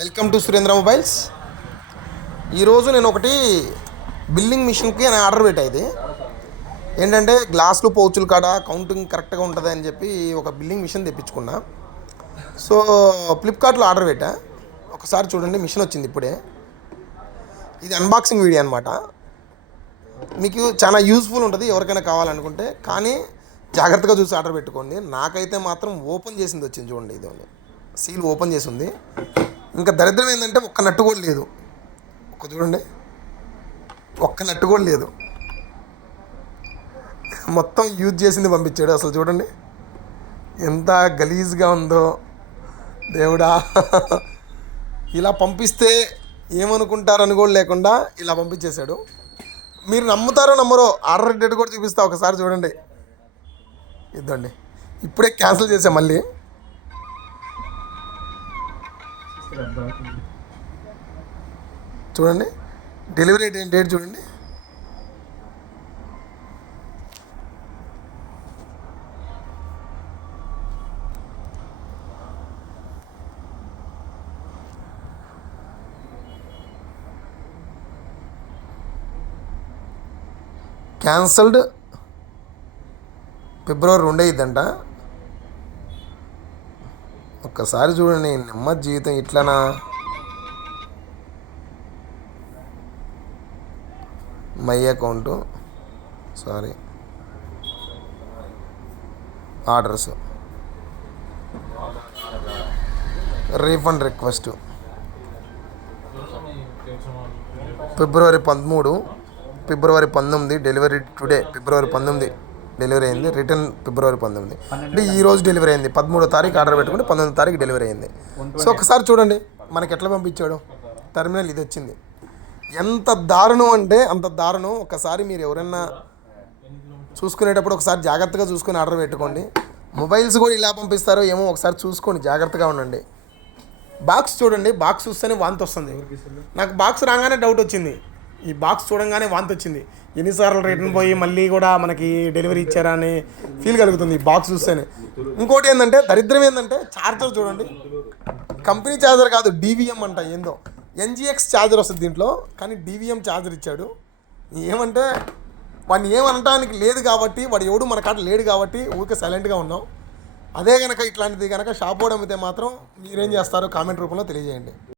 Welcome to Surendra mobiles. ఈరోజు నేను ఒకటి బిల్లింగ్ మిషన్కి నేను ఆర్డర్ పెట్టా. ఇది ఏంటంటే గ్లాసులు పౌచులు కాడ కౌంటింగ్ కరెక్ట్గా ఉంటుంది అని చెప్పి ఒక బిల్లింగ్ మిషన్ తెప్పించుకున్నా. సో ఫ్లిప్కార్ట్లో ఆర్డర్ పెట్టా. ఒకసారి చూడండి, మిషన్ వచ్చింది ఇప్పుడే. ఇది అన్బాక్సింగ్ వీడియో అనమాట. మీకు చాలా యూస్ఫుల్ ఉంటుంది ఎవరికైనా కావాలనుకుంటే, కానీ జాగ్రత్తగా చూసి ఆర్డర్ పెట్టుకోండి. నాకైతే మాత్రం ఓపెన్ చేసింది వచ్చింది చూడండి. ఇది సీల్ ఓపెన్ చేసి ఉంది. ఇంకా దరిద్రం ఏంటంటే ఒక్క నట్టు కూడా లేదు. చూడండి, ఒక్క నట్టు కూడా లేదు. మొత్తం యూజ్ చేసింది పంపించాడు. అసలు చూడండి ఎంత గలీజ్గా ఉందో దేవుడా. ఇలా పంపిస్తే ఏమనుకుంటారని కూడా లేకుండా ఇలా పంపించేశాడు. మీరు నమ్ముతారో నమ్మరో, ఆర్డర్ డేట్ కూడా చూపిస్తా, ఒకసారి చూడండి. ఇద్దండి, ఇప్పుడే క్యాన్సిల్ చేసాం. మళ్ళీ చూడండి, డెలివరీ డేట్ చూడండి. క్యాన్సల్డ్ ఫిబ్రవరి 2 అయిందంట. ఒక్కసారి చూడండి, నెమ్మది జీవితం ఇట్లానా. My account, sorry, orders, refund request, February 13, February 19, delivery today, February 19 delivery అయింది. రిటర్న్ ఫిబ్రవరి 19, అంటే ఈరోజు డెలివరీ అయింది. 13వ తారీఖు ఆర్డర్ పెట్టుకుంటే 19వ తారీఖు డెలివరీ అయింది. సో ఒకసారి చూడండి మనకి ఎట్లా పంపించాడు. టెర్మినల్ ఇది వచ్చింది. ఎంత దారుణం అంటే అంత దారుణం. ఒకసారి మీరు ఎవరైనా చూసుకునేటప్పుడు ఒకసారి జాగ్రత్తగా చూసుకొని ఆర్డర్ పెట్టుకోండి. మొబైల్స్ కూడా ఇలా పంపిస్తారో ఏమో ఒకసారి చూసుకోండి, జాగ్రత్తగా ఉండండి. బాక్స్ చూడండి, బాక్స్ చూస్తేనే వాంతి వస్తుంది. నాకు బాక్స్ రాగానే డౌట్ వచ్చింది. ఈ బాక్స్ చూడంగానే వాంతి వచ్చింది. ఎన్నిసార్లు రిటర్న్ పోయి మళ్ళీ కూడా మనకి డెలివరీ ఇచ్చారా అని ఫీల్ కలుగుతుంది ఈ బాక్స్ చూస్తేనే. ఇంకోటి ఏంటంటే దరిద్రం ఏంటంటే ఛార్జర్ చూడండి, కంపెనీ ఛార్జర్ కాదు, డీవీఎం అంట. ఏందో ఎన్జిఎక్స్ ఛార్జర్ వస్తుంది దీంట్లో, కానీ డీవీఎం ఛార్జర్ ఇచ్చాడు. ఏమంటే వాడిని ఏమనటానికి లేదు కాబట్టి, వాడు ఎవడు మన కాడ లేడు కాబట్టి ఊరికే సైలెంట్గా ఉన్నాం. అదే కనుక ఇట్లాంటిది కనుక షాప్ పోవడం అయితే మాత్రం మీరేం చేస్తారో కామెంట్ రూపంలో తెలియజేయండి.